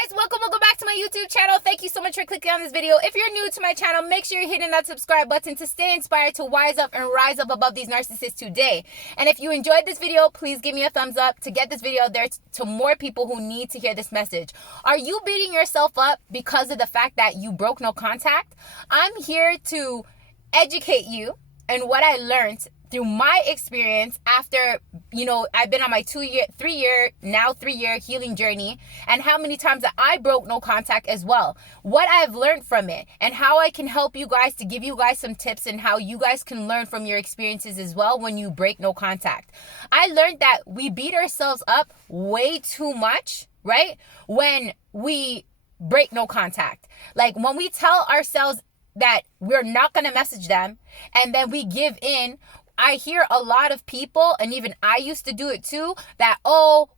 guys, welcome back to my YouTube channel. Thank you so much for clicking on this video. If you're new to my channel, make sure you're hitting that subscribe button to stay inspired to wise up and rise up above these narcissists today. And if you enjoyed this video, please give me a thumbs up to get this video out there to more people who need to hear this message. Are you beating yourself up because of the fact that you broke no contact? I'm here to educate you and what I learned through my experience after, I've been on my 3 year healing journey, and how many times that I broke no contact as well. What I've learned from it and how I can help you guys to give you guys some tips and how you guys can learn from your experiences as well when you break no contact. I learned that we beat ourselves up way too much, right? When we break no contact. Like when we tell ourselves that we're not going to message them and then we give in. I hear a lot of people, and even I used to do it too, that,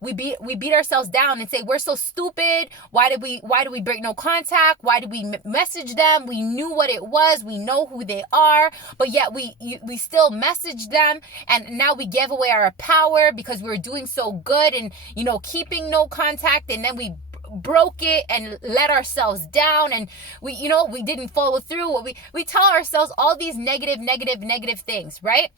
we beat ourselves down and say, we're so stupid. Why did we break no contact? Why did we message them? We knew what it was. We know who they are, but yet we still message them. And now we gave away our power because we were doing so good and, keeping no contact. And then we broke it and let ourselves down, and we didn't follow through. We tell ourselves all these negative things, right?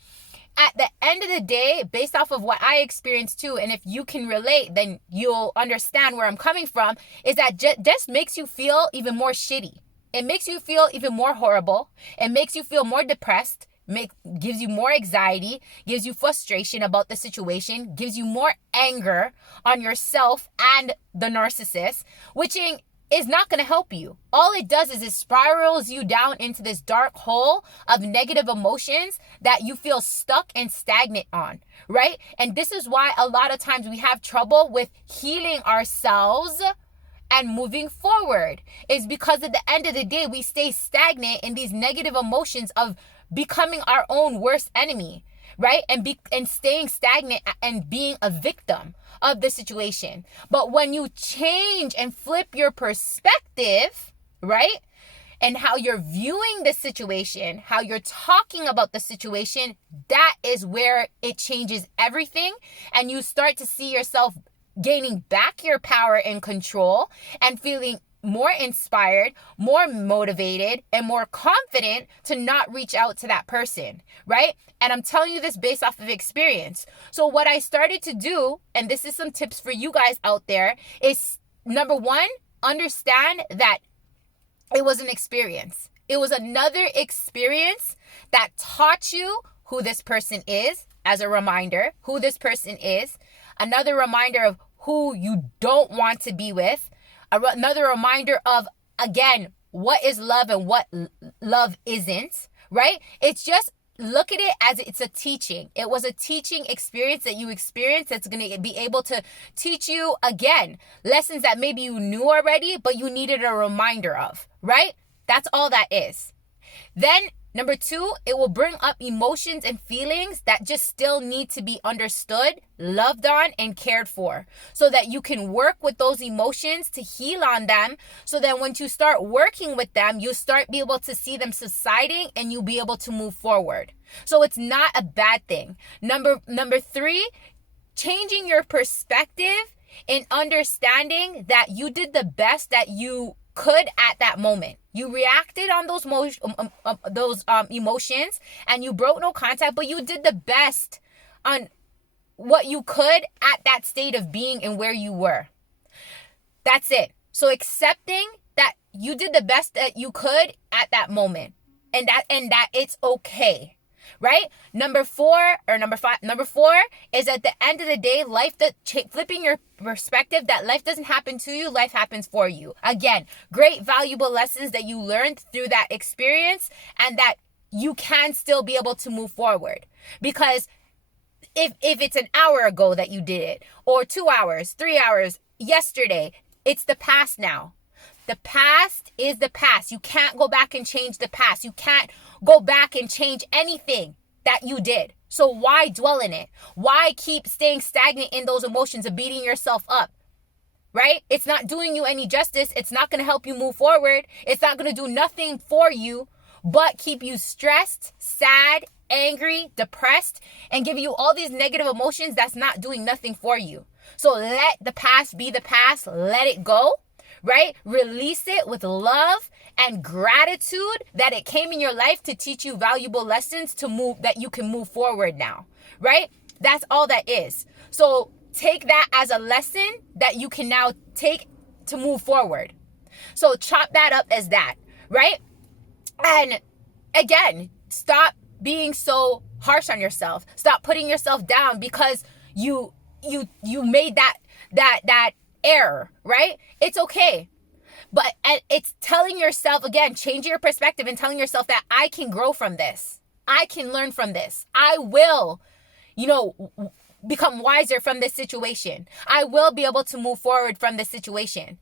At the end of the day, based off of what I experienced too, and if you can relate, then you'll understand where I'm coming from, is that just makes you feel even more shitty. It makes you feel even more horrible. It makes you feel more depressed. Gives you more anxiety, gives you frustration about the situation, gives you more anger on yourself and the narcissist, which is not going to help you. All it does is it spirals you down into this dark hole of negative emotions that you feel stuck and stagnant on, right? And this is why a lot of times we have trouble with healing ourselves and moving forward, is because at the end of the day, we stay stagnant in these negative emotions of becoming our own worst enemy, right? And staying stagnant and being a victim of the situation. But when you change and flip your perspective, right? And how you're viewing the situation, how you're talking about the situation, that is where it changes everything. And you start to see yourself gaining back your power and control and feeling more inspired, more motivated, and more confident to not reach out to that person, right? And I'm telling you this based off of experience. So what I started to do, and this is some tips for you guys out there, is number one, understand that it was an experience. It was another experience that taught you who this person is, as a reminder, who this person is, another reminder of who you don't want to be with, another reminder of, again, what is love and what love isn't, right? It's just, look at it as it's a teaching. It was a teaching experience that you experienced that's going to be able to teach you, again, lessons that maybe you knew already, but you needed a reminder of, right? That's all that is. Then, number two, it will bring up emotions and feelings that just still need to be understood, loved on, and cared for, so that you can work with those emotions to heal on them, so that once you start working with them, you start be able to see them subsiding and you'll be able to move forward. So it's not a bad thing. Number three, changing your perspective and understanding that you did the best that you could at that moment. You reacted on those emotions and you broke no contact, but you did the best on what you could at that state of being and where you were. That's it. So accepting that you did the best that you could at that moment, and that it's okay. Right? Number four is, at the end of the day, flipping your perspective that life doesn't happen to you, life happens for you. Again, great valuable lessons that you learned through that experience, and that you can still be able to move forward. Because if it's an hour ago that you did it, or 2 hours, 3 hours, yesterday, it's the past now. The past is the past. You can't go back and change the past. You can't go back and change anything that you did. So why dwell in it? Why keep staying stagnant in those emotions of beating yourself up? Right? It's not doing you any justice. It's not going to help you move forward. It's not going to do nothing for you but keep you stressed, sad, angry, depressed, and give you all these negative emotions that's not doing nothing for you. So let the past be the past. Let it go. right? Release it with love and gratitude that it came in your life to teach you valuable lessons that you can move forward now, right? That's all that is. So take that as a lesson that you can now take to move forward. So chop that up as that, right? And again, stop being so harsh on yourself. Stop putting yourself down because you made that error, right? It's okay. But it's telling yourself, again, changing your perspective and telling yourself that I can grow from this. I can learn from this. I will, become wiser from this situation. I will be able to move forward from this situation.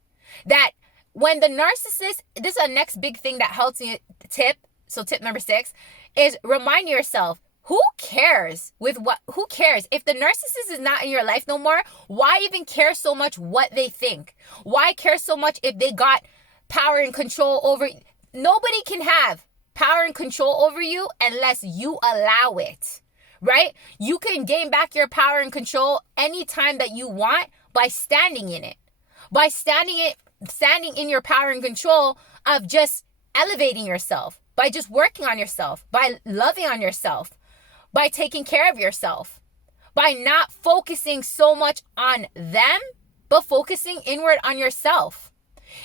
That when the narcissist, this is a next big thing that helps me tip. So tip number 6 is remind yourself, who cares if the narcissist is not in your life no more? Why even care so much what they think? Why care so much if they got power and control over? Nobody can have power and control over you unless you allow it, right? You can gain back your power and control anytime that you want by standing in it, by standing in your power and control of just elevating yourself, by just working on yourself, by loving on yourself, by taking care of yourself, by not focusing so much on them, but focusing inward on yourself.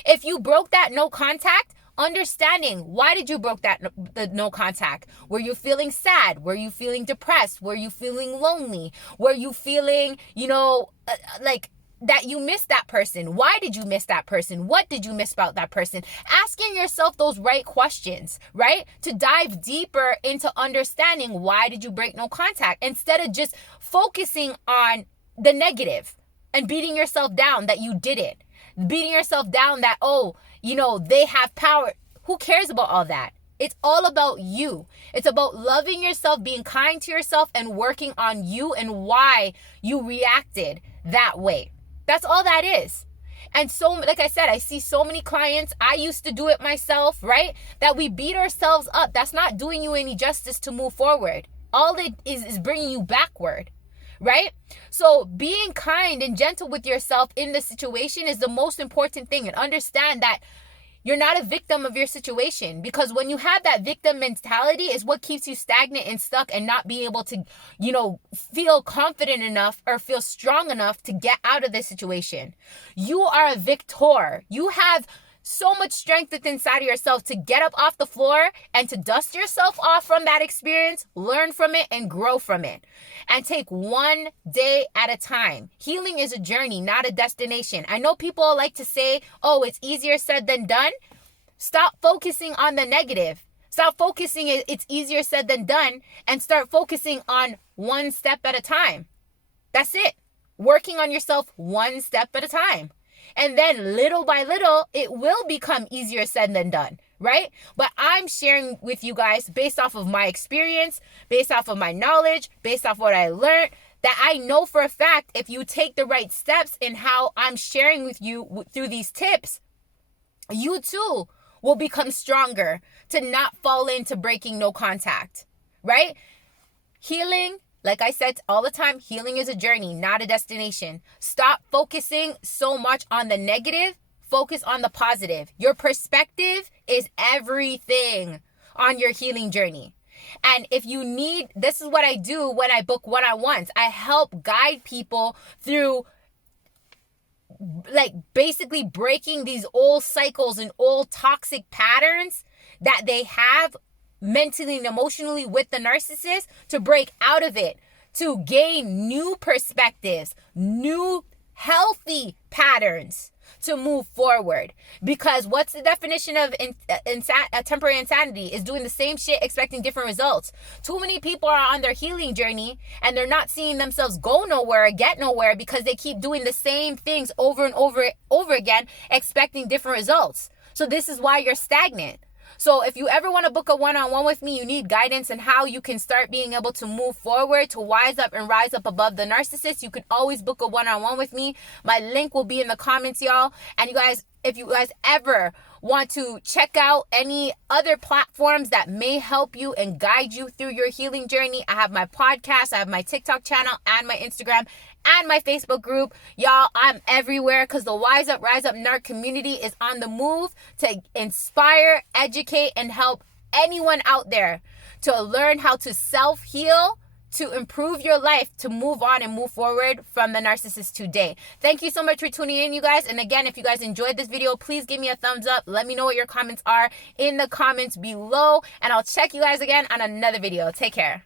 If you broke that no contact, understanding why did you broke the no contact? Were you feeling sad? Were you feeling depressed? Were you feeling lonely? Were you feeling, like that you missed that person? Why did you miss that person? What did you miss about that person? Asking yourself those right questions, right? To dive deeper into understanding why did you break no contact instead of just focusing on the negative and beating yourself down that you did it. Beating yourself down that, they have power. Who cares about all that? It's all about you. It's about loving yourself, being kind to yourself, and working on you and why you reacted that way. That's all that is. And so, like I said, I see so many clients. I used to do it myself, right? That we beat ourselves up. That's not doing you any justice to move forward. All it is bringing you backward, right? So being kind and gentle with yourself in the situation is the most important thing. And understand that you're not a victim of your situation, because when you have that victim mentality is what keeps you stagnant and stuck and not being able to, feel confident enough or feel strong enough to get out of this situation. You are a victor. You have so much strength within inside of yourself to get up off the floor and to dust yourself off from that experience, learn from it, and grow from it. And take one day at a time. Healing is a journey, not a destination. I know people like to say, oh, it's easier said than done. Stop focusing on the negative. Stop focusing it's easier said than done, and start focusing on one step at a time. That's it. Working on yourself one step at a time. And then little by little, it will become easier said than done, right? But I'm sharing with you guys based off of my experience, based off of my knowledge, based off what I learned, that I know for a fact if you take the right steps in how I'm sharing with you through these tips, you too will become stronger to not fall into breaking no contact, right? Healing, like I said all the time, healing is a journey, not a destination. Stop focusing so much on the negative. Focus on the positive. Your perspective is everything on your healing journey. And if you need, this is what I do when I book one-on-ones. I help guide people through basically breaking these old cycles and old toxic patterns that they have mentally and emotionally with the narcissist, to break out of it, to gain new perspectives, new healthy patterns to move forward. Because what's the definition of temporary insanity? Is doing the same shit expecting different results. Too many people are on their healing journey and they're not seeing themselves go nowhere or get nowhere because they keep doing the same things over and over again, expecting different results. So this is why you're stagnant. So if you ever want to book a one-on-one with me, you need guidance on how you can start being able to move forward, to wise up and rise up above the narcissist, you can always book a one-on-one with me. My link will be in the comments, y'all. And you guys, if you guys ever want to check out any other platforms that may help you and guide you through your healing journey, I have my podcast, I have my TikTok channel and my Instagram and my Facebook group. Y'all, I'm everywhere because the Wise Up, Rise Up NARC community is on the move to inspire, educate, and help anyone out there to learn how to self-heal, to improve your life, to move on and move forward from the narcissist today. Thank you so much for tuning in, you guys. And again, if you guys enjoyed this video, please give me a thumbs up. Let me know what your comments are in the comments below. And I'll check you guys again on another video. Take care.